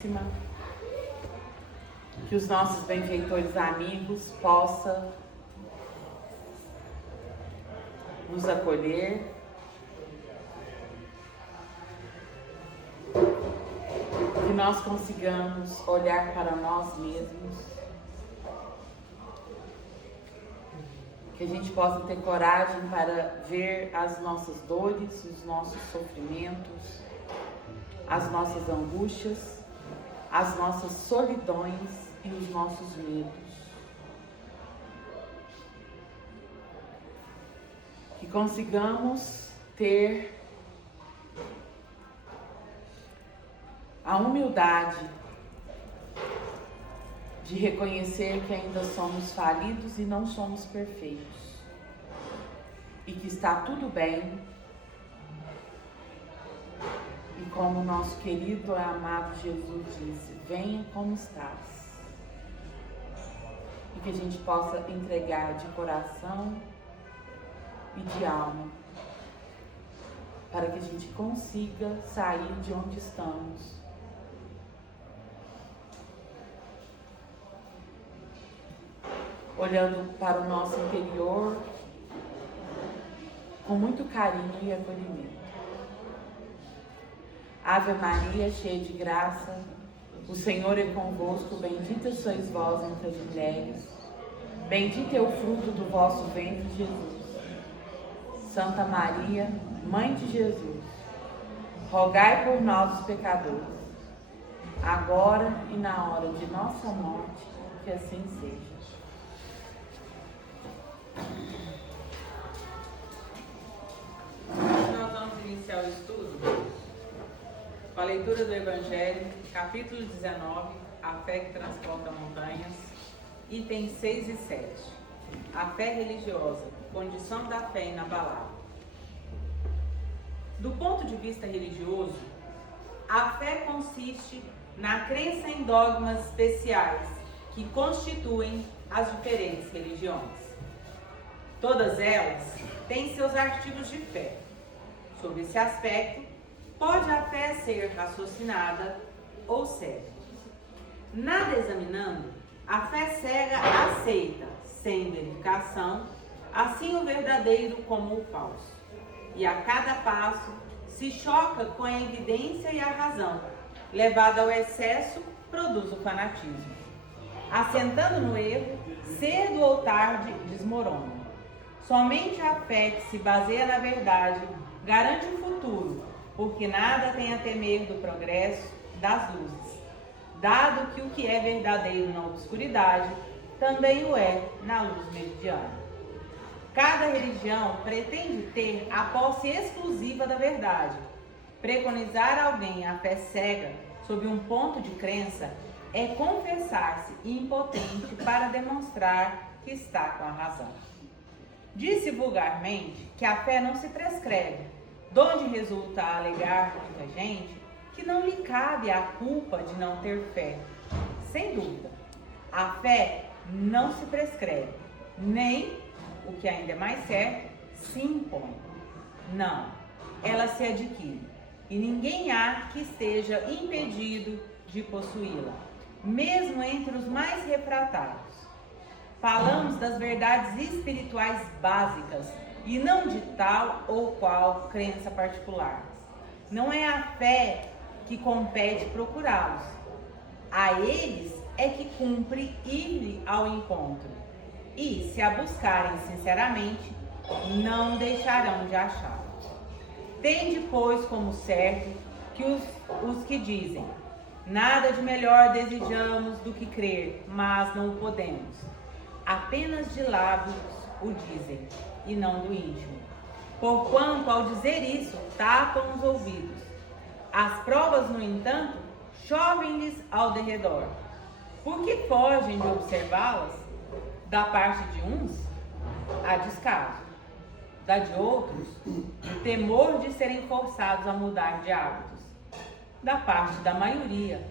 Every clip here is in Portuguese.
Que os nossos benfeitores amigos possam nos acolher, que nós consigamos olhar para nós mesmos, que a gente possa ter coragem para ver as nossas dores, os nossos sofrimentos, as nossas angústias, as nossas solidões e os nossos medos. Que consigamos ter a humildade de reconhecer que ainda somos falidos e não somos perfeitos. E que está tudo bem. E como nosso querido e amado Jesus disse, venha como estás. E que a gente possa entregar de coração e de alma, para que a gente consiga sair de onde estamos. Olhando para o nosso interior com muito carinho e acolhimento. Ave Maria, cheia de graça, o Senhor é convosco, bendita sois vós entre as mulheres, bendito é o fruto do vosso ventre, Jesus. Santa Maria, Mãe de Jesus, rogai por nós os pecadores, agora e na hora de nossa morte, que assim seja. Nós vamos iniciar o estudo com a leitura do Evangelho, capítulo 19, a fé que transporta montanhas, itens 6 e 7. A fé religiosa, condição da fé inabalável. Do ponto de vista religioso, a fé consiste na crença em dogmas especiais que constituem as diferentes religiões. Todas elas têm seus artigos de fé. Sob esse aspecto, pode a fé ser raciocinada ou cega. Nada examinando, a fé cega aceita, sem verificação, assim o verdadeiro como o falso. E a cada passo se choca com a evidência e a razão. Levada ao excesso, produz o fanatismo. Assentando no erro, cedo ou tarde desmorona. Somente a fé que se baseia na verdade garante o futuro, porque nada tem a temer do progresso das luzes, dado que o que é verdadeiro na obscuridade também o é na luz meridiana. Cada religião pretende ter a posse exclusiva da verdade. Preconizar alguém a fé cega sob um ponto de crença é confessar-se impotente para demonstrar que está com a razão. Diz-se vulgarmente que a fé não se prescreve, donde resulta a alegar muita gente que não lhe cabe a culpa de não ter fé. Sem dúvida, a fé não se prescreve, nem, o que ainda é mais certo, se impõe. Não, ela se adquire, e ninguém há que esteja impedido de possuí-la, mesmo entre os mais refratários. Falamos das verdades espirituais básicas e não de tal ou qual crença particular. Não é a fé que compete procurá-los. A eles é que cumpre ir ao encontro. E, se a buscarem sinceramente, não deixarão de achá-la. Tende, pois, como certo que os que dizem: nada de melhor desejamos do que crer, mas não o podemos. Apenas de lábios o dizem, e não do íntimo. Porquanto, ao dizer isso, tapam os ouvidos. As provas, no entanto, chovem-lhes ao derredor. Por que fogem de observá-las? Da parte de uns, há descaso. Da de outros, temor de serem forçados a mudar de hábitos. Da parte da maioria,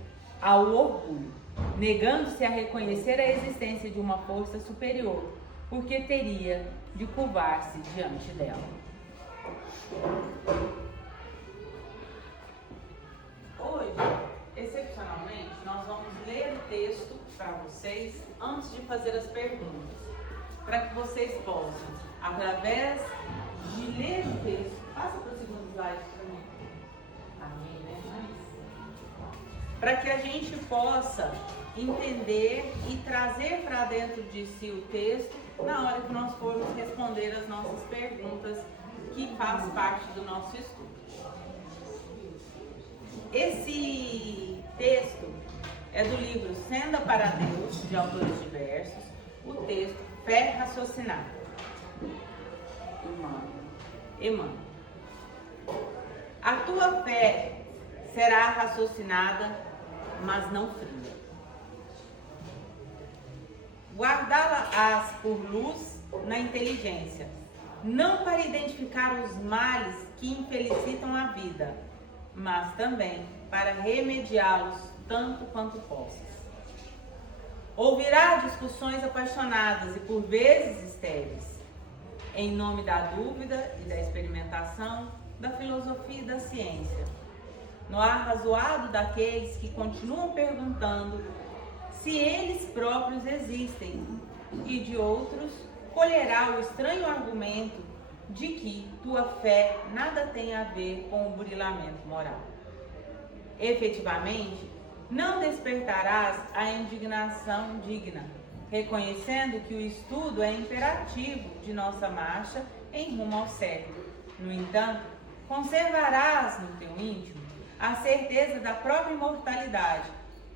há o orgulho, negando-se a reconhecer a existência de uma força superior, porque teria de curvar-se diante dela. Hoje, excepcionalmente, nós vamos ler o texto para vocês antes de fazer as perguntas, para que vocês possam, através de ler o texto, passa para o segundo slide para mim. Amém, né? Para que a gente possa entender e trazer para dentro de si o texto na hora que nós formos responder as nossas perguntas, que faz parte do nosso estudo. Esse texto é do livro Senda para Deus, de autores diversos, o texto Fé Raciocinada. Emmanuel. A tua fé será raciocinada, mas não fria. Guardá-la-ás por luz na inteligência, não para identificar os males que infelicitam a vida, mas também para remediá-los tanto quanto possas. Ouvirá discussões apaixonadas e por vezes estéreis, em nome da dúvida e da experimentação, da filosofia e da ciência, no arrazoado daqueles que continuam perguntando se eles próprios existem, e de outros colherá o estranho argumento de que tua fé nada tem a ver com o burilamento moral. Efetivamente, não despertarás a indignação digna, reconhecendo que o estudo é imperativo de nossa marcha em rumo ao século. No entanto, conservarás no teu íntimo a certeza da própria imortalidade,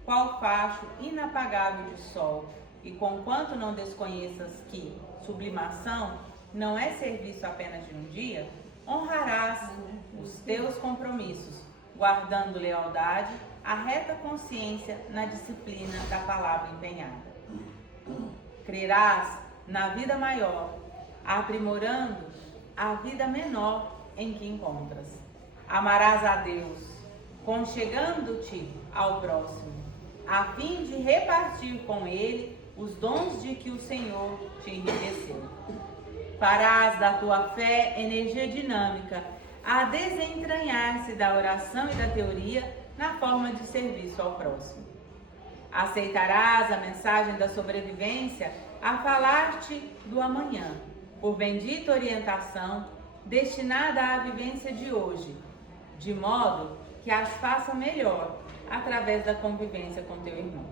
qual facho inapagável de sol, e conquanto não desconheças que sublimação não é serviço apenas de um dia, honrarás os teus compromissos, guardando lealdade à reta consciência na disciplina da palavra empenhada. Crerás na vida maior, aprimorando a vida menor em que encontras. Amarás a Deus, conchegando-te ao próximo, a fim de repartir com ele os dons de que o Senhor te enriqueceu. Farás da tua fé energia dinâmica a desentranhar-se da oração e da teoria na forma de serviço ao próximo. Aceitarás a mensagem da sobrevivência a falar-te do amanhã, por bendita orientação destinada à vivência de hoje, de modo que as faça melhor através da convivência com teu irmão.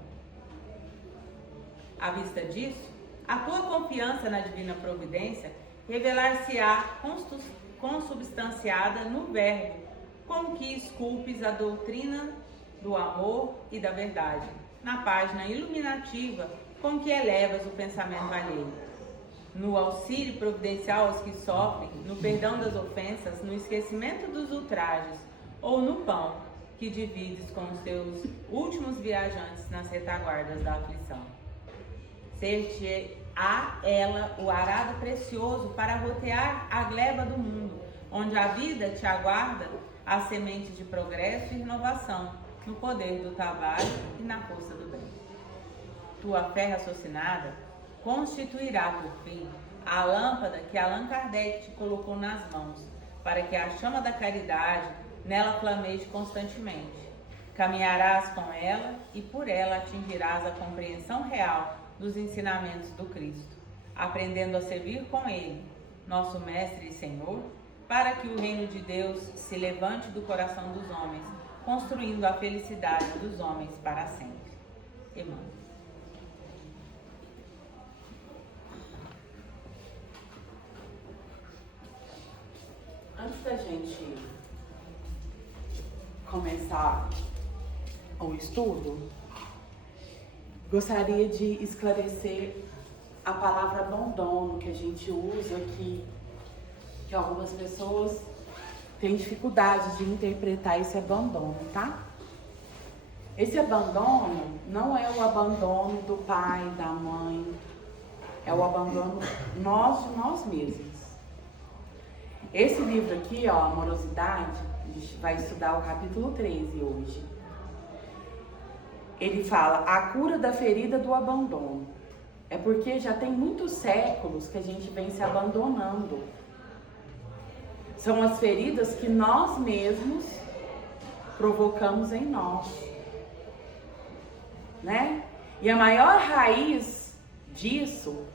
À vista disso, a tua confiança na divina providência revelar-se-á consubstanciada no verbo com que esculpes a doutrina do amor e da verdade, na página iluminativa com que elevas o pensamento alheio, no auxílio providencial aos que sofrem, no perdão das ofensas, no esquecimento dos ultrajes, ou no pão que divides com os teus últimos viajantes nas retaguardas da aflição. Ser-te-á ela o arado precioso para rotear a gleba do mundo, onde a vida te aguarda a semente de progresso e renovação, no poder do trabalho e na força do bem. Tua fé raciocinada constituirá, por fim, a lâmpada que Allan Kardec te colocou nas mãos, para que a chama da caridade nela flameje constantemente. Caminharás com ela e por ela atingirás a compreensão real dos ensinamentos do Cristo, aprendendo a servir com Ele, nosso Mestre e Senhor, para que o reino de Deus se levante do coração dos homens, construindo a felicidade dos homens para sempre. Emmanuel. Antes da gente começar o estudo, gostaria de esclarecer a palavra abandono que a gente usa aqui, que algumas pessoas têm dificuldade de interpretar esse abandono, tá? Esse abandono não é o abandono do pai, da mãe, é o abandono de nós mesmos. Esse livro aqui, ó, Amorosidade, a gente vai estudar o capítulo 13 hoje. Ele fala a cura da ferida do abandono. É porque já tem muitos séculos que a gente vem se abandonando. São as feridas que nós mesmos provocamos em nós. né? E a maior raiz disso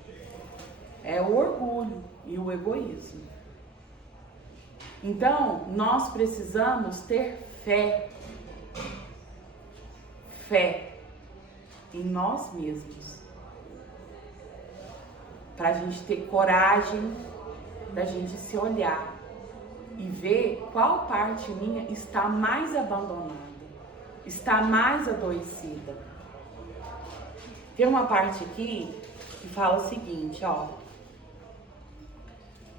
é o orgulho e o egoísmo. Então, nós precisamos ter fé em nós mesmos, para a gente ter coragem da gente se olhar e ver qual parte minha está mais abandonada, está mais adoecida. Tem uma parte aqui que fala o seguinte, ó.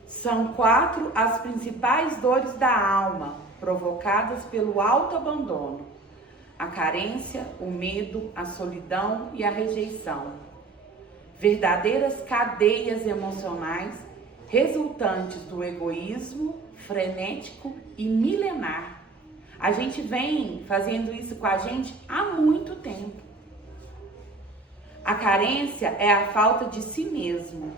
São 4 as principais dores da alma provocadas pelo autoabandono: a carência, o medo, a solidão e a rejeição. Verdadeiras cadeias emocionais resultantes do egoísmo frenético e milenar. A gente vem fazendo isso com a gente há muito tempo. A carência é a falta de si mesmo,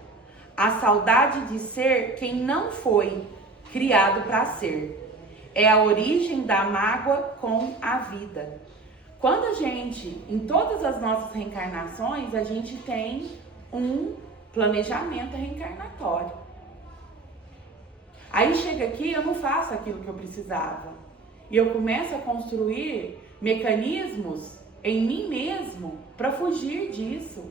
a saudade de ser quem não foi criado para ser. É a origem da mágoa com a vida. Quando a gente, em todas as nossas reencarnações, a gente tem um planejamento reencarnatório. Aí chega aqui, eu não faço aquilo que eu precisava. E eu começo a construir mecanismos em mim mesmo para fugir disso.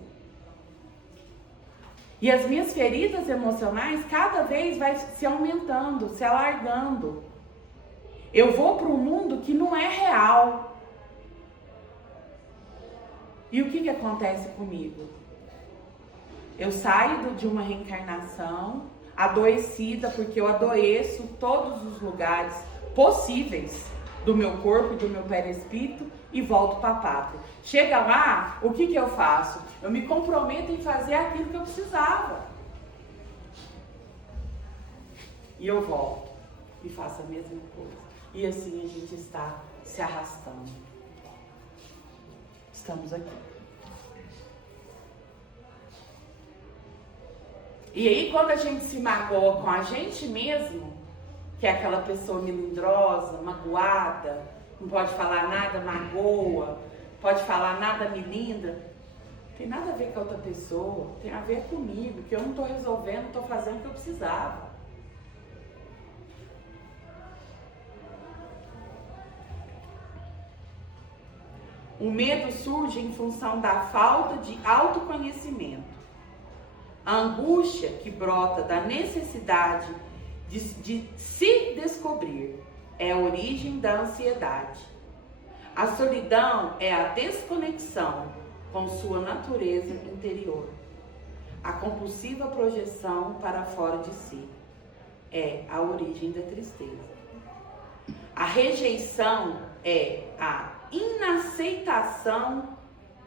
E as minhas feridas emocionais cada vez vai se aumentando, se alargando. Eu vou para um mundo que não é real. E o que acontece comigo? Eu saio de uma reencarnação adoecida, porque eu adoeço todos os lugares possíveis do meu corpo e do meu perispírito e volto para a pátria. Chega lá, o que eu faço? Eu me comprometo em fazer aquilo que eu precisava. E eu volto e faço a mesma coisa. E assim a gente está se arrastando. Estamos aqui. E aí quando a gente se magoa com a gente mesmo, que é aquela pessoa melindrosa, magoada, não pode falar nada, magoa, pode falar nada, melindra, tem nada a ver com a outra pessoa, tem a ver comigo, que eu não estou resolvendo, não estou fazendo o que eu precisava. O medo surge em função da falta de autoconhecimento. A angústia que brota da necessidade de se descobrir é a origem da ansiedade. A solidão é a desconexão com sua natureza interior. A compulsiva projeção para fora de si é a origem da tristeza. A rejeição é a inaceitação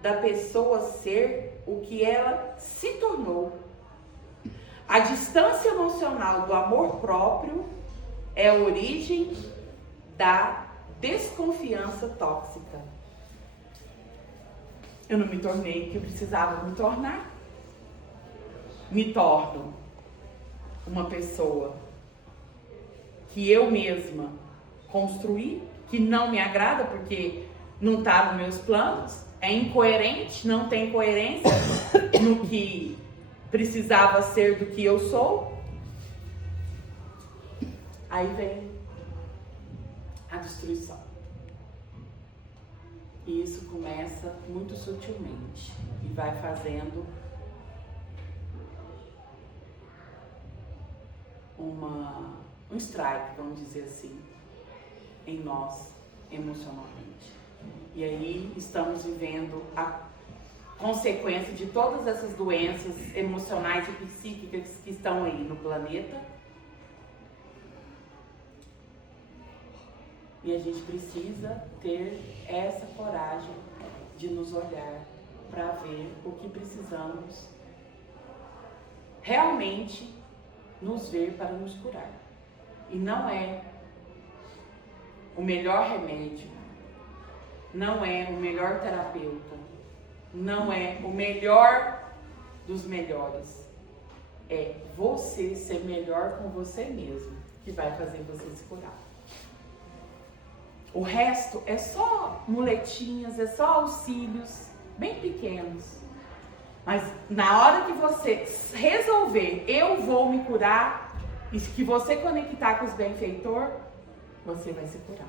da pessoa ser o que ela se tornou. A distância emocional do amor próprio é a origem da desconfiança tóxica. Eu não me tornei o que eu precisava me tornar. Me torno uma pessoa que eu mesma construí, que não me agrada porque não está nos meus planos, é incoerente, não tem coerência no que precisava ser do que eu sou. Aí vem a destruição. E isso começa muito sutilmente e vai fazendo um strike, vamos dizer assim, em nós emocionalmente. E aí estamos vivendo a consequência de todas essas doenças emocionais e psíquicas que estão aí no planeta. E a gente precisa ter essa coragem de nos olhar para ver o que precisamos realmente nos ver para nos curar. E não é o melhor remédio, não é o melhor terapeuta, não é o melhor dos melhores. É você ser melhor com você mesmo que vai fazer você se curar. O resto é só muletinhas, é só auxílios bem pequenos. Mas na hora que você resolver, eu vou me curar, e que você conectar com os benfeitores, você vai se curar.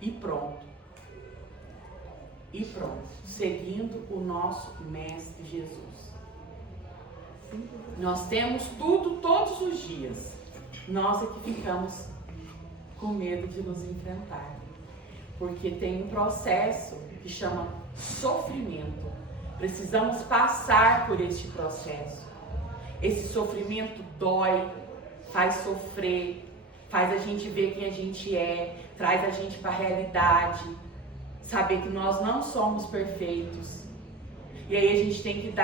E pronto. E pronto. Seguindo o nosso Mestre Jesus. Nós temos tudo todos os dias. Nós é que ficamos com medo de nos enfrentar. Porque tem um processo que chama sofrimento. Precisamos passar por este processo. Esse sofrimento dói, faz sofrer, faz a gente ver quem a gente é, traz a gente para a realidade, saber que nós não somos perfeitos. E aí a gente tem que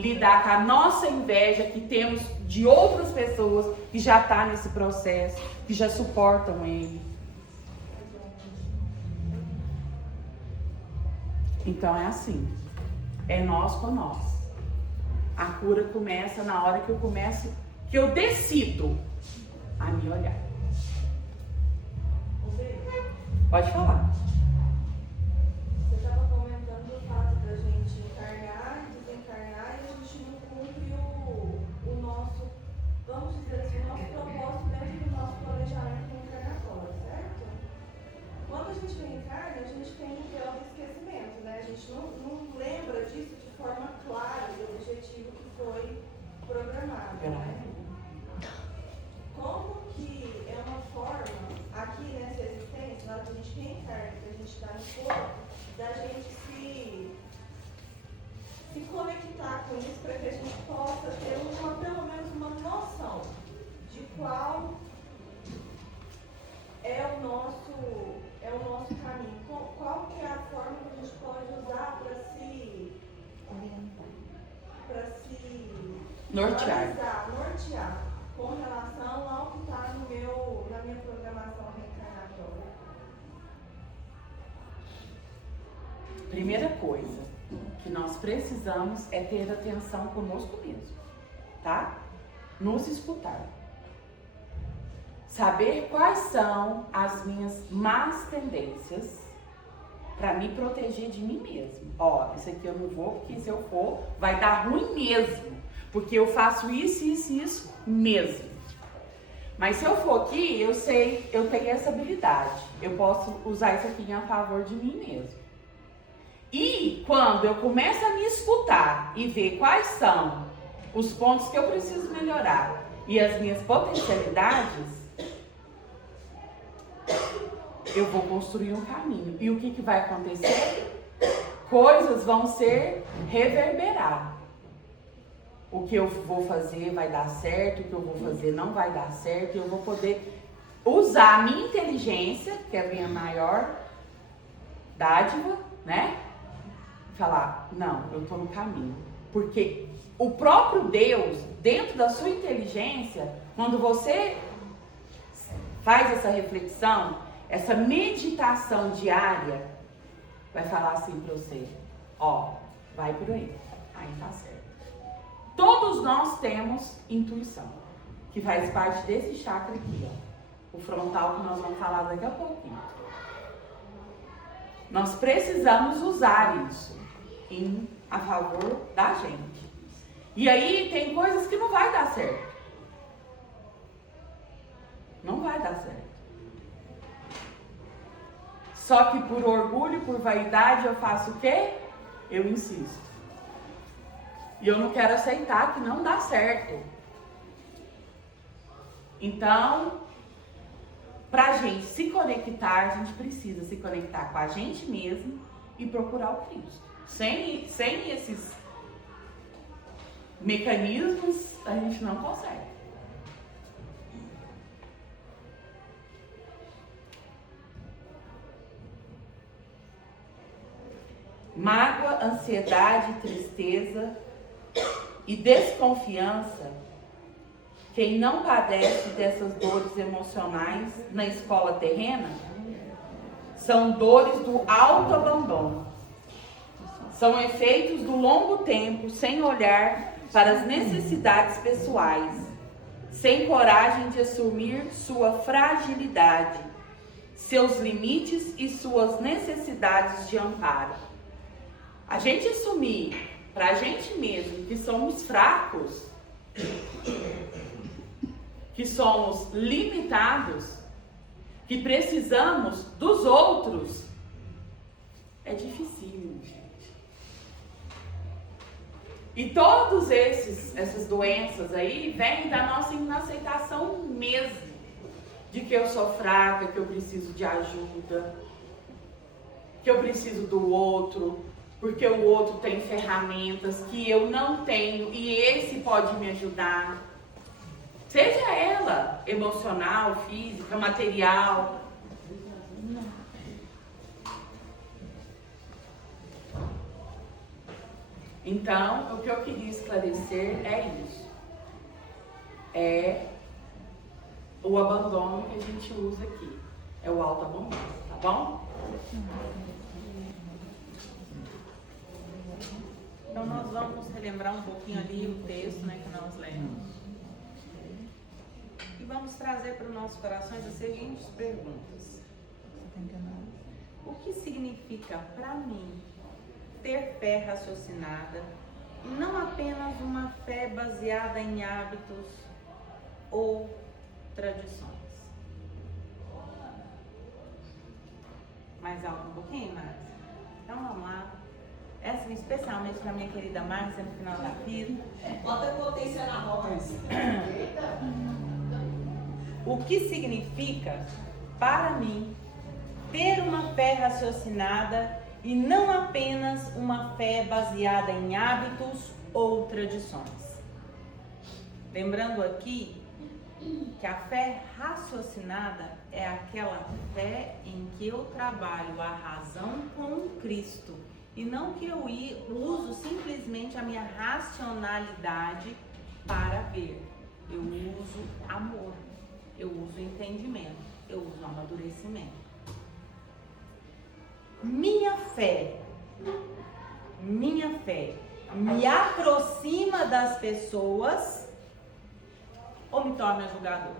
lidar com a nossa inveja que temos de outras pessoas que já estão nesse processo, que já suportam ele. Então é assim, é nós com nós. A cura começa na hora que eu decido a me olhar. Pode falar. Você estava comentando do fato da gente encarnar e desencarnar e a gente não cumpre o nosso, vamos dizer assim, o nosso propósito dentro do nosso planejamento encarnatório, certo? Quando a gente reencarna, a gente tem um grau de esquecimento, né? A gente não lembra disso de forma clara do objetivo que foi programado, né? Como que é uma forma, aqui nessa existência, na hora que a gente reencarna, que a gente está no corpo, da gente se conectar com isso para que a gente possa ter pelo menos uma noção de qual é o nosso caminho, qual que é a forma que a gente pode usar para se nortear com relação ao que está na minha programação reencarnatória. Primeira coisa que nós precisamos é ter atenção conosco mesmo, tá? Nos escutar. Saber quais são as minhas más tendências para me proteger de mim mesmo. Ó, isso aqui eu não vou, porque se eu for, vai dar ruim mesmo. Porque eu faço isso mesmo. Mas se eu for aqui, eu sei, eu tenho essa habilidade. Eu posso usar isso aqui a favor de mim mesmo. E quando eu começo a me escutar e ver quais são os pontos que eu preciso melhorar e as minhas potencialidades, eu vou construir um caminho. E o que vai acontecer? Coisas vão ser reverberar. O que eu vou fazer vai dar certo, o que eu vou fazer não vai dar certo, e eu vou poder usar a minha inteligência, que é a minha maior dádiva, né? Falar, não, eu estou no caminho. Porque o próprio Deus, dentro da sua inteligência, quando você faz essa reflexão, essa meditação diária, vai falar assim para você, ó, vai por aí tá certo. Todos nós temos intuição, que faz parte desse chakra aqui, ó, o frontal, que nós vamos falar daqui a pouquinho. Nós precisamos usar isso a favor da gente. E aí tem coisas que não vai dar certo. Não vai dar certo. Só que por orgulho, por vaidade, eu faço o quê? Eu insisto. E eu não quero aceitar que não dá certo. Então, pra gente se conectar, a gente precisa se conectar com a gente mesmo e procurar o Cristo. Sem esses mecanismos, a gente não consegue. Mágoa, ansiedade, tristeza e desconfiança, quem não padece dessas dores emocionais na escola terrena, são dores do autoabandono. São efeitos do longo tempo sem olhar para as necessidades pessoais, sem coragem de assumir sua fragilidade, seus limites e suas necessidades de amparo. A gente assumir para a gente mesmo que somos fracos, que somos limitados, que precisamos dos outros, é difícil, gente. E todas essas doenças aí vêm da nossa inaceitação mesmo, de que eu sou fraca, que eu preciso de ajuda, que eu preciso do outro, porque o outro tem ferramentas que eu não tenho e esse pode me ajudar. Seja ela emocional, física, material. Então, o que eu queria esclarecer é isso. É o abandono que a gente usa aqui. É o autoabandono, tá bom? Então nós vamos relembrar um pouquinho ali o texto, né, que nós lemos. E vamos trazer para os nossos corações as seguintes perguntas. O que significa para mim ter fé raciocinada e não apenas uma fé baseada em hábitos ou tradições? Mais alto um pouquinho, Márcia? Então vamos lá. Essa especialmente para minha querida Márcia no final da fila. Bota potência na voz. O que significa para mim ter uma fé raciocinada e não apenas uma fé baseada em hábitos ou tradições? Lembrando aqui que a fé raciocinada é aquela fé em que eu trabalho a razão com Cristo e não que eu uso simplesmente a minha racionalidade para ver. Eu uso amor, eu uso entendimento, eu uso amadurecimento. Minha fé me aproxima das pessoas ou me torna julgador?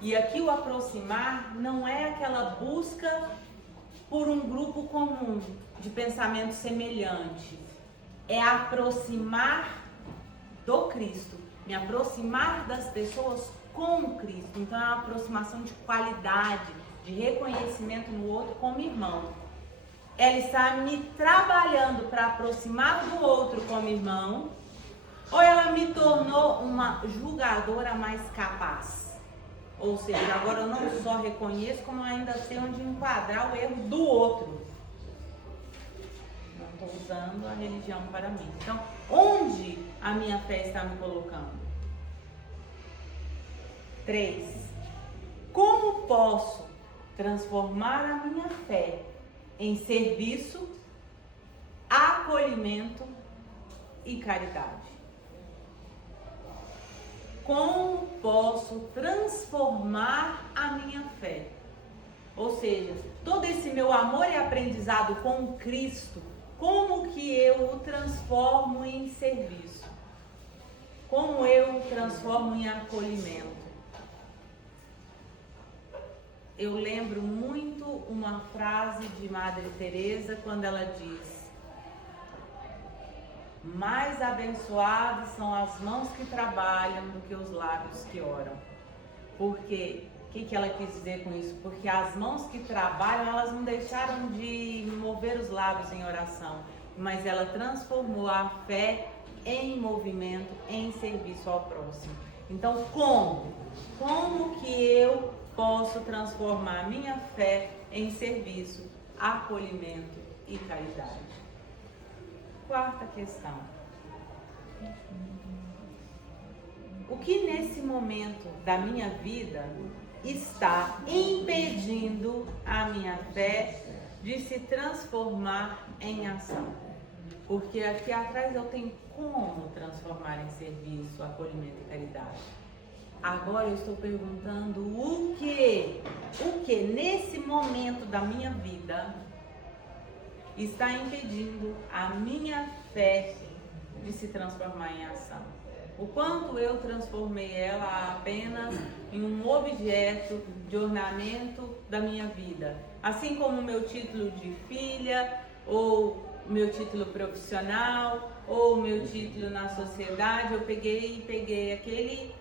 E aqui o aproximar não é aquela busca por um grupo comum de pensamento semelhante. É aproximar do Cristo, me aproximar das pessoas com Cristo. Então é uma aproximação de qualidade, de reconhecimento no outro como irmão. Ela está me trabalhando para aproximar do outro como irmão, ou ela me tornou uma julgadora mais capaz? Ou seja, agora eu não só reconheço, como eu ainda sei onde enquadrar o erro do outro. Não estou usando a religião para mim. Então, onde a minha fé está me colocando? 3. Como posso transformar a minha fé em serviço, acolhimento e caridade? Como posso transformar a minha fé? Ou seja, todo esse meu amor e aprendizado com Cristo, como que eu o transformo em serviço? Como eu o transformo em acolhimento? Eu lembro muito uma frase de Madre Teresa quando ela diz: mais abençoadas são as mãos que trabalham do que os lábios que oram. Porque, o que ela quis dizer com isso? Porque as mãos que trabalham, elas não deixaram de mover os lábios em oração, mas ela transformou a fé em movimento, em serviço ao próximo. Então, como que eu posso transformar a minha fé em serviço, acolhimento e caridade? Quarta questão. O que nesse momento da minha vida está impedindo a minha fé de se transformar em ação? Porque aqui atrás eu tenho como transformar em serviço, acolhimento e caridade. Agora eu estou perguntando o que nesse momento da minha vida está impedindo a minha fé de se transformar em ação. o quanto eu transformei ela apenas em um objeto de ornamento da minha vida. Assim como o meu título de filha, ou meu título profissional, ou meu título na sociedade, eu peguei aquele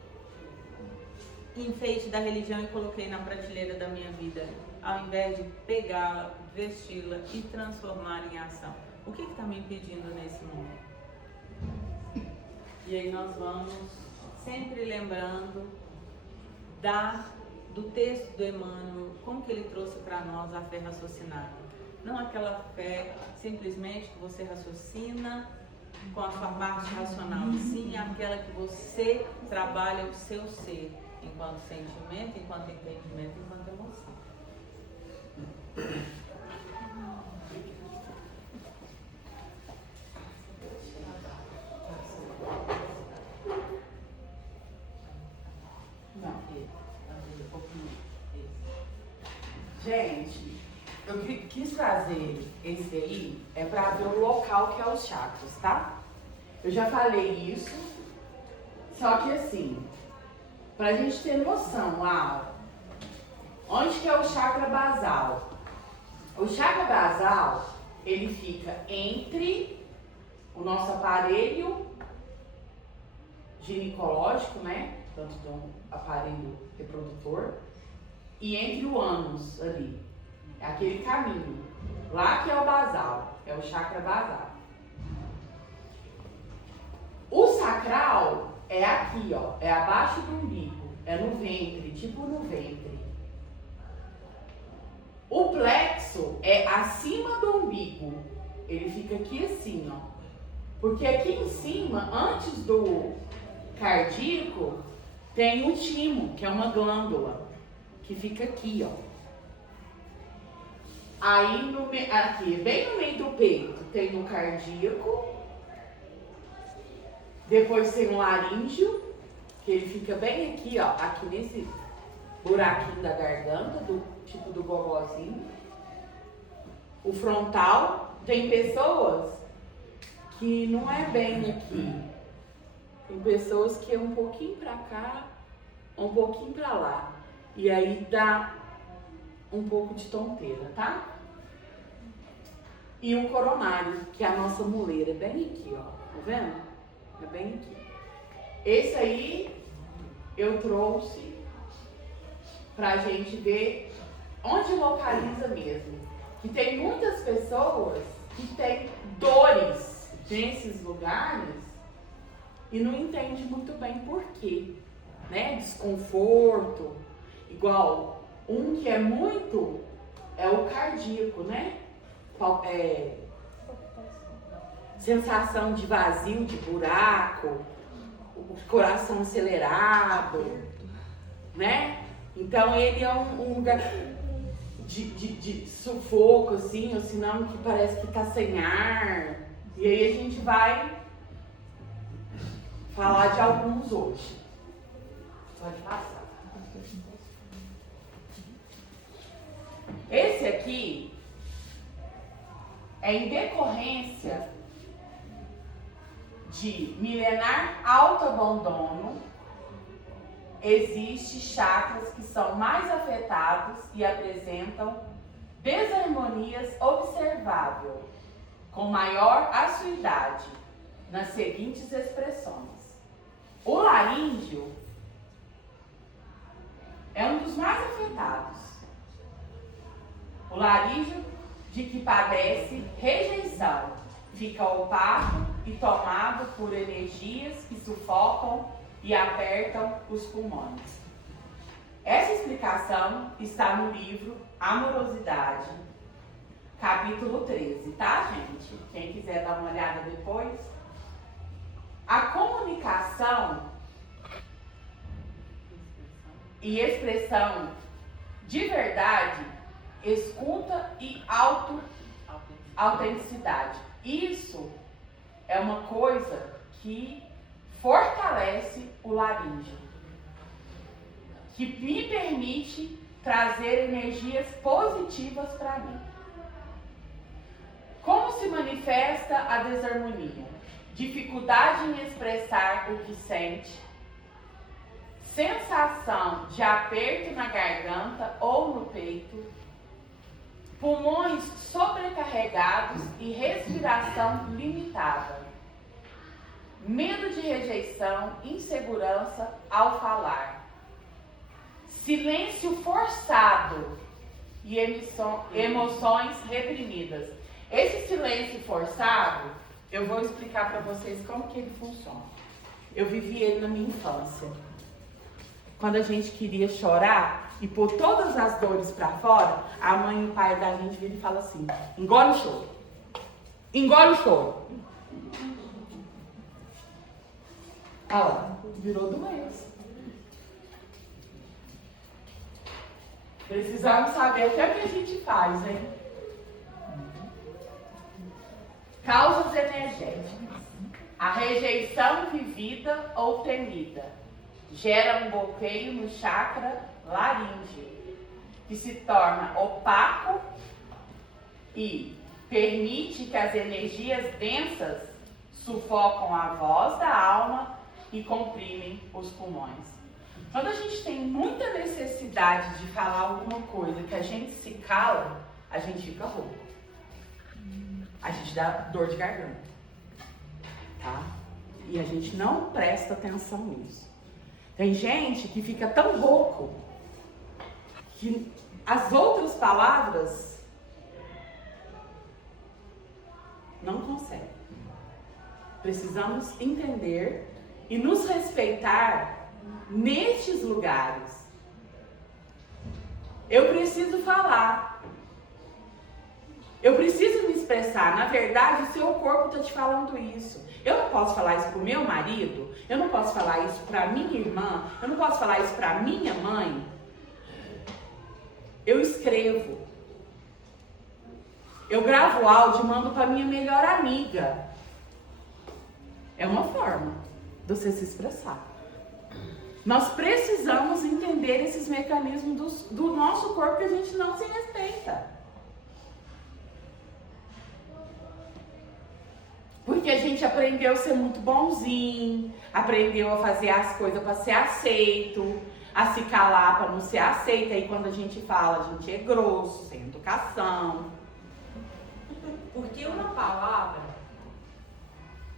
enfeite da religião e coloquei na prateleira da minha vida, ao invés de pegá-la, vesti-la e transformar em ação. O que está me impedindo nesse momento? E aí nós vamos sempre lembrando do texto do Emmanuel, como que ele trouxe para nós a fé raciocinada. Não aquela fé simplesmente que você raciocina com a sua parte racional, e sim aquela que você trabalha o seu ser, enquanto sentimento, enquanto entendimento, enquanto emoção. Gente, eu quis trazer esse aí para ver o local que é os chakras, tá? Eu já falei isso, só que assim, pra gente ter noção lá, onde que é o chakra basal? O chakra basal, ele fica entre o nosso aparelho ginecológico, né? Tanto do aparelho reprodutor, e entre o ânus ali. É aquele caminho. Lá que é o basal, é o chakra basal. O sacral é aqui, ó, é abaixo do umbigo, é no ventre, tipo no ventre. O plexo é acima do umbigo, ele fica aqui assim, ó. Porque aqui em cima, antes do cardíaco, tem o timo, que é uma glândula, que fica aqui, ó. Aí, aqui, bem no meio do peito, tem o cardíaco. Depois tem o laríngeo, que ele fica bem aqui, ó. Aqui nesse buraquinho da garganta, tipo do gogozinho. O frontal. Tem pessoas que não é bem aqui. Tem pessoas que é um pouquinho pra cá, um pouquinho pra lá. E aí dá um pouco de tonteira, tá? E o coronário, que é a nossa muleira, bem aqui, ó. Tá vendo? É bem aqui. Esse aí eu trouxe pra gente ver onde localiza mesmo. Que tem muitas pessoas que têm dores nesses lugares e não entende muito bem por quê, né? Desconforto, igual um que é muito, é o cardíaco, né? Sensação de vazio, de buraco, o coração acelerado, né? Então ele é um lugar de sufoco, assim, ou senão que parece que tá sem ar. E aí a gente vai falar de alguns hoje. Pode passar. Esse aqui é em decorrência de milenar autoabandono. Existem chakras que são mais afetados e apresentam desarmonias observáveis, com maior acuidade, nas seguintes expressões. O laríngeo é um dos mais afetados. O laríngeo de que padece rejeição, fica opaco e tomado por energias que sufocam e apertam os pulmões. Essa explicação está no livro Amorosidade, capítulo 13, tá, gente? Quem quiser dar uma olhada depois. A comunicação e expressão de verdade, escuta e autenticidade. Isso é uma coisa que fortalece o laríngeo, que me permite trazer energias positivas para mim. Como se manifesta a desarmonia? dificuldade em expressar o que sente, sensação de aperto na garganta ou no peito, pulmões sobrecarregados e respiração limitada, medo de rejeição, insegurança ao falar, silêncio forçado e emoções reprimidas. Esse silêncio forçado, eu vou explicar para vocês como que ele funciona. Eu vivi ele na minha infância. Quando a gente queria chorar e pôr todas as dores para fora, a mãe e o pai da gente vira e fala assim: engole o choro. Engole o choro. Olha lá, virou doença. Precisamos saber o que a gente faz, hein? Causas energéticas. A rejeição vivida ou temida gera um bloqueio no chakra laríngeo, que se torna opaco e permite que as energias densas sufocam a voz da alma e comprimem os pulmões. Quando a gente tem muita necessidade de falar alguma coisa que a gente se cala, a gente fica rouco. A gente dá dor de garganta. Tá? E a gente não presta atenção nisso. Tem gente que fica tão rouco que as outras palavras não conseguem. Precisamos entender e nos respeitar nestes lugares. Eu preciso falar. Eu preciso me expressar. Na verdade, o seu corpo está te falando isso. Eu não posso falar isso para o meu marido. Eu não posso falar isso para minha irmã. Eu não posso falar isso para minha mãe. Eu escrevo. Eu gravo áudio e mando para minha melhor amiga. É uma forma de você se expressar. Nós precisamos entender esses mecanismos do nosso corpo que a gente não se respeita. Porque a gente aprendeu a ser muito bonzinho, aprendeu a fazer as coisas para ser aceito, a se calar para não ser aceita. E quando a gente fala, a gente é grosso, sem educação. Porque uma palavra,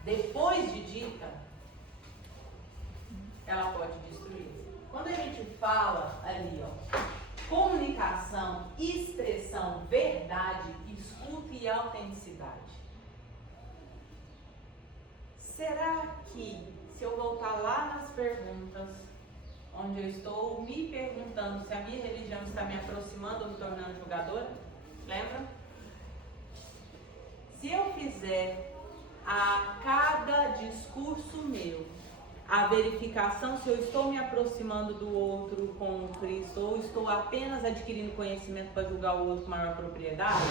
depois de dita, ela pode destruir. Quando a gente fala ali, ó, comunicação, expressão, verdade, escuta e autenticidade. Será que, se eu voltar lá nas perguntas, onde eu estou me perguntando se a minha religião está me aproximando ou me tornando julgadora? Lembra? Se eu fizer a cada discurso meu a verificação se eu estou me aproximando do outro com Cristo ou estou apenas adquirindo conhecimento para julgar o outro com maior propriedade,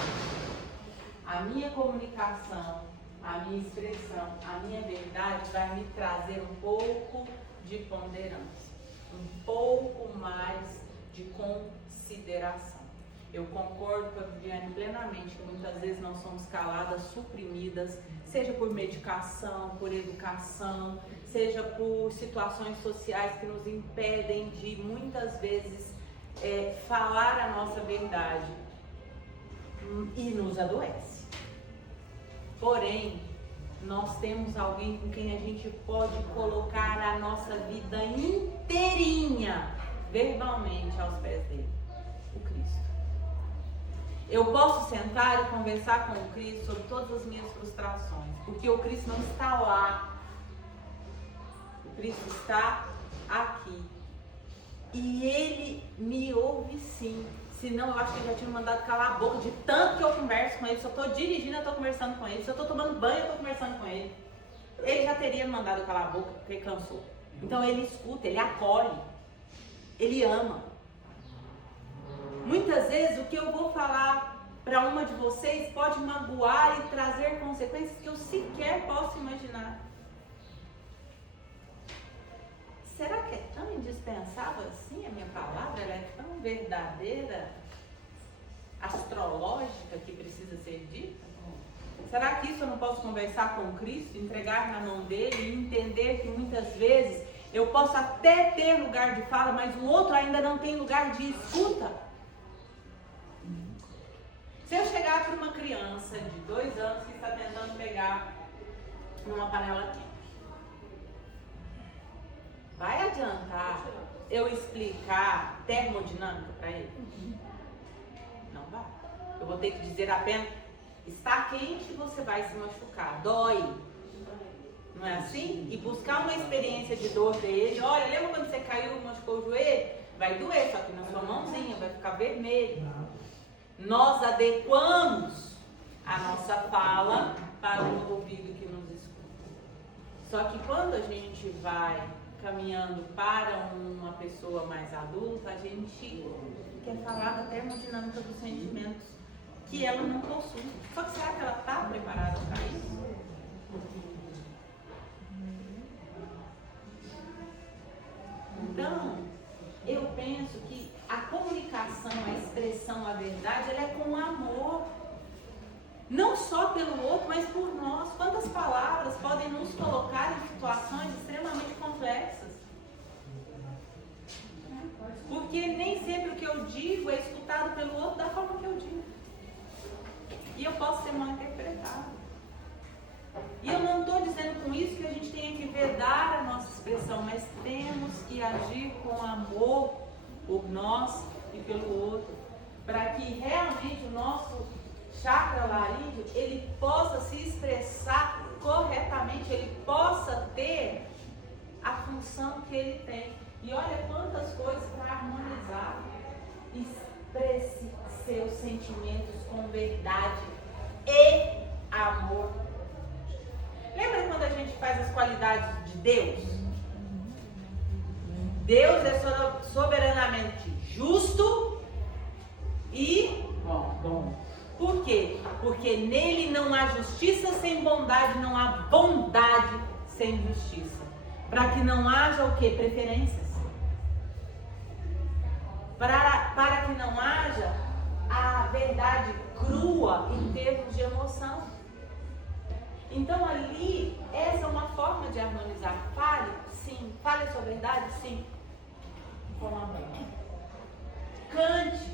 a minha comunicação, a minha expressão, a minha verdade vai me trazer um pouco de ponderância, um pouco mais de consideração. Eu concordo com a Viviane plenamente que muitas vezes nós somos caladas, suprimidas, seja por medicação, por educação, seja por situações sociais que nos impedem de muitas vezes falar a nossa verdade e nos adoece. Porém, nós temos alguém com quem a gente pode colocar a nossa vida inteirinha, verbalmente, aos pés dele, o Cristo. Eu posso sentar e conversar com o Cristo sobre todas as minhas frustrações, porque o Cristo não está lá. O Cristo está aqui. E Ele me ouve sim. Senão eu acho que Ele já tinha mandado calar a boca de tanto que eu converso com Ele. Se eu estou dirigindo, eu estou conversando com Ele. Se eu estou tomando banho, eu estou conversando com Ele. Ele já teria me mandado calar a boca porque cansou. Então Ele escuta, Ele acolhe, Ele ama. Muitas vezes o que eu vou falar para uma de vocês pode magoar e trazer consequências que eu sequer posso imaginar. Será que é tão indispensável assim a minha palavra? Ela é tão verdadeira, astrológica, que precisa ser dita? Será que isso eu não posso conversar com Cristo, entregar na mão dele e entender que muitas vezes eu posso até ter lugar de fala, mas o outro ainda não tem lugar de escuta? Se eu chegar para uma criança de 2 anos que está tentando pegar numa panela quente, vai adiantar eu explicar termodinâmica para ele? Não vai. Eu vou ter que dizer apenas, está quente, você vai se machucar, dói. Não é assim? E buscar uma experiência de dor dele. Olha, lembra quando você caiu e machucou o joelho? Vai doer, só que na sua mãozinha, vai ficar vermelho. Nós adequamos a nossa fala para o ouvido que nos escuta. Só que quando a gente vai caminhando para uma pessoa mais adulta, a gente quer falar da termodinâmica dos sentimentos que ela não possui. Só que será que ela está preparada para isso? Então, eu penso que a comunicação, a expressão, a verdade, ela é com amor. Não só pelo outro, mas por nós. Quantas palavras podem nos colocar em situações extremamente complexas? Porque nem sempre o que eu digo é escutado pelo outro da forma que eu digo. E eu posso ser mal interpretado. E eu não estou dizendo com isso que a gente tenha que vedar a nossa expressão, mas temos que agir com amor por nós e pelo outro, para que realmente o nosso chakra laríngeo ele possa se expressar corretamente, ele possa ter a função que ele tem. E olha quantas coisas para harmonizar. Expresse seus sentimentos com verdade e amor. Lembra quando a gente faz as qualidades de Deus? Deus é soberanamente justo e bom. Por quê? Porque nele não há justiça sem bondade, não há bondade sem justiça. Para que não haja o quê? Preferências. Para que não haja a verdade crua em termos de emoção. Então ali, essa é uma forma de harmonizar. Fale, sim. Fale a sua verdade, sim. Com amor. Cante,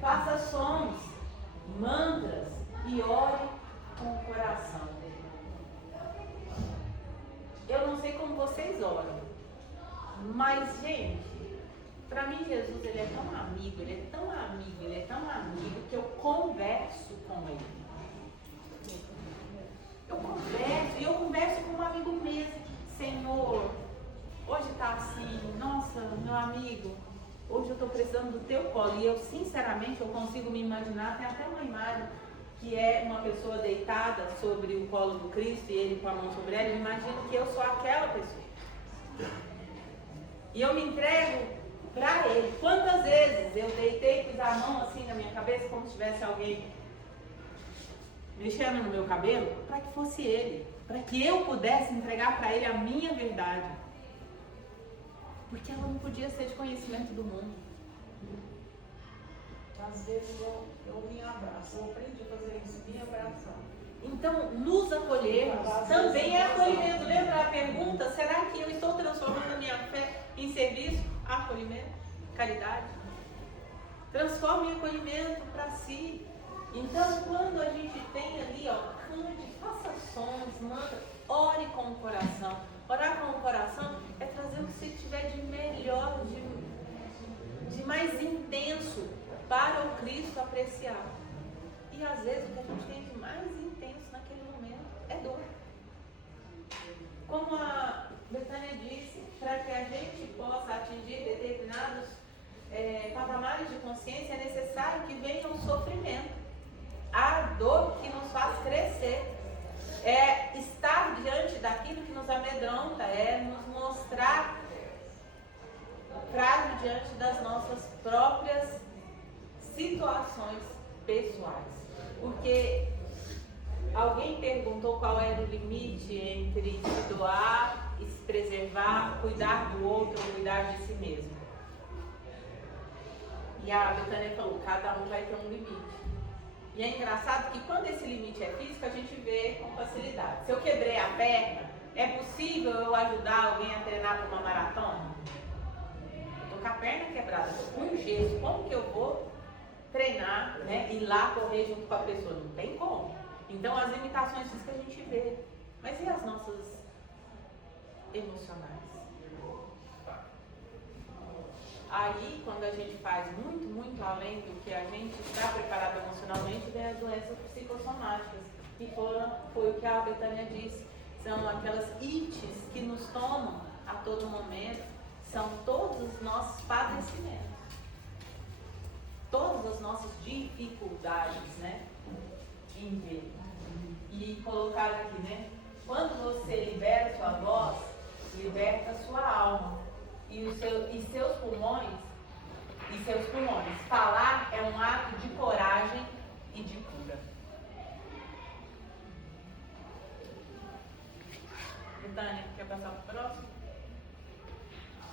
faça sons, mantras e ore com o coração. Eu não sei como vocês oram, mas gente, para mim Jesus ele é tão amigo, ele é tão amigo, ele é tão amigo que eu converso com ele. Eu converso com um amigo mesmo. Senhor, hoje está assim, nossa, meu amigo, hoje eu estou precisando do teu colo. E eu, sinceramente, eu consigo me imaginar, tem até uma imagem que é uma pessoa deitada sobre o colo do Cristo e ele com a mão sobre ela. Eu imagino que eu sou aquela pessoa. E eu me entrego para ele. Quantas vezes eu deitei e fiz a mão assim na minha cabeça, como se tivesse alguém mexendo no meu cabelo, para que fosse ele, para que eu pudesse entregar para ele a minha verdade, porque ela não podia ser de conhecimento do mundo. Às vezes eu me abraço, eu aprendi a fazer isso, me abraçar. Então, nos acolhermos também é acolhimento. Lembra a pergunta? Será que eu estou transformando a minha fé em serviço? Acolhimento, caridade. Transforme em acolhimento para si. Então, quando a gente tem ali, cante, faça sons, manda, ore com o coração. Orar com o coração é trazer o que você tiver de melhor, de mais intenso para o Cristo apreciar. E às vezes o que a gente tem de mais intenso naquele momento é dor. Como a Betânia disse, para que a gente possa atingir determinados patamares de consciência, é necessário que venha um sofrimento. A dor que nos faz crescer, é estar diante daquilo que nos amedronta, é nos mostrar frágil diante das nossas próprias situações pessoais. Porque alguém perguntou qual era o limite entre se doar, se preservar, cuidar do outro ou cuidar de si mesmo. E a Betânia falou, cada um vai ter um limite. E é engraçado que quando esse limite é físico, a gente vê com facilidade. Se eu quebrei a perna, é possível eu ajudar alguém a treinar para uma maratona? Eu tô com a perna quebrada, eu tô com um gesso, como que eu vou treinar, né? Ir lá correr junto com a pessoa? Não tem como. Então as limitações físicas a gente vê. Mas e as nossas emocionais? Aí, quando a gente faz muito, muito além do que a gente está preparado emocionalmente, vem as doenças psicossomáticas, que foi o que a Betânia disse. São aquelas ites que nos tomam a todo momento, são todos os nossos padecimentos, todas as nossas dificuldades, né? Em ver. E colocar aqui, né? Quando você libera sua voz, liberta sua alma. E seus pulmões, falar é um ato de coragem e de cura. Betânia, quer passar para o próximo?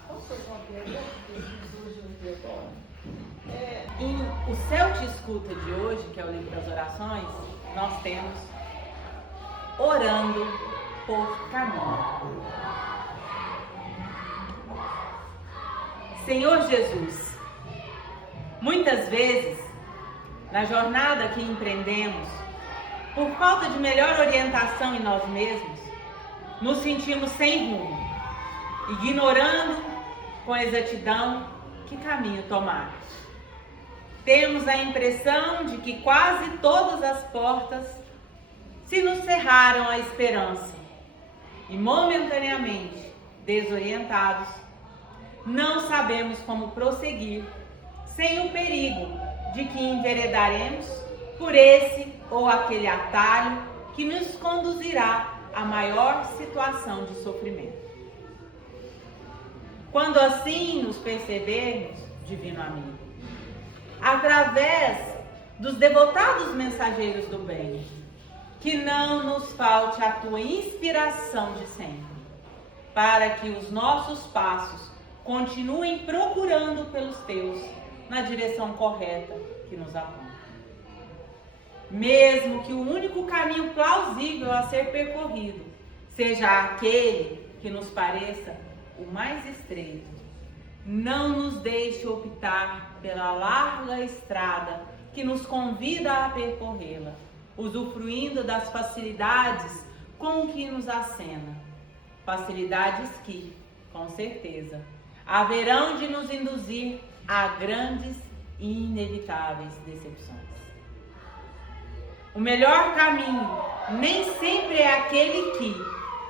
Posso fazer uma pergunta que Jesus me perdoa? Em O Céu Te Escuta de hoje, que é o livro das orações, nós temos orando por caminho. Senhor Jesus, muitas vezes, na jornada que empreendemos, por falta de melhor orientação em nós mesmos, nos sentimos sem rumo, ignorando com exatidão que caminho tomar. Temos a impressão de que quase todas as portas se nos cerraram à esperança e, momentaneamente desorientados, não sabemos como prosseguir sem o perigo de que enveredaremos por esse ou aquele atalho que nos conduzirá à maior situação de sofrimento. Quando assim nos percebermos, divino amigo, através dos devotados mensageiros do bem, que não nos falte a tua inspiração de sempre, para que os nossos passos continuem procurando pelos teus na direção correta que nos aponta. Mesmo que o único caminho plausível a ser percorrido seja aquele que nos pareça o mais estreito, não nos deixe optar pela larga estrada que nos convida a percorrê-la, usufruindo das facilidades com que nos acena. Facilidades que, com certeza, haverão de nos induzir a grandes e inevitáveis decepções. O melhor caminho nem sempre é aquele que,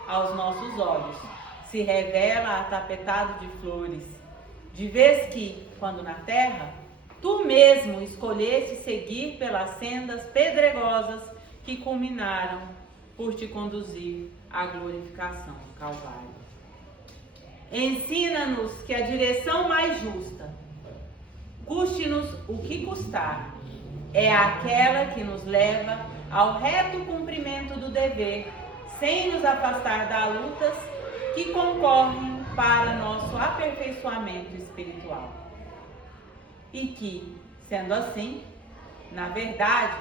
aos nossos olhos, se revela atapetado de flores, de vez que, quando na terra, tu mesmo escolheste seguir pelas sendas pedregosas que culminaram por te conduzir à glorificação do Calvário. Ensina-nos que a direção mais justa, custe-nos o que custar, é aquela que nos leva ao reto cumprimento do dever, sem nos afastar das lutas que concorrem para nosso aperfeiçoamento espiritual. E que, sendo assim, na verdade,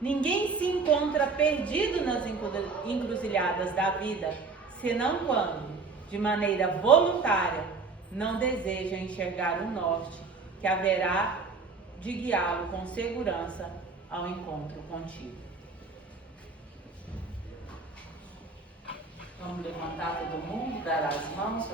ninguém se encontra perdido nas encruzilhadas da vida, senão quando, de maneira voluntária, não deseja enxergar o norte, que haverá de guiá-lo com segurança ao encontro contigo. Vamos levantar todo mundo, dar as mãos.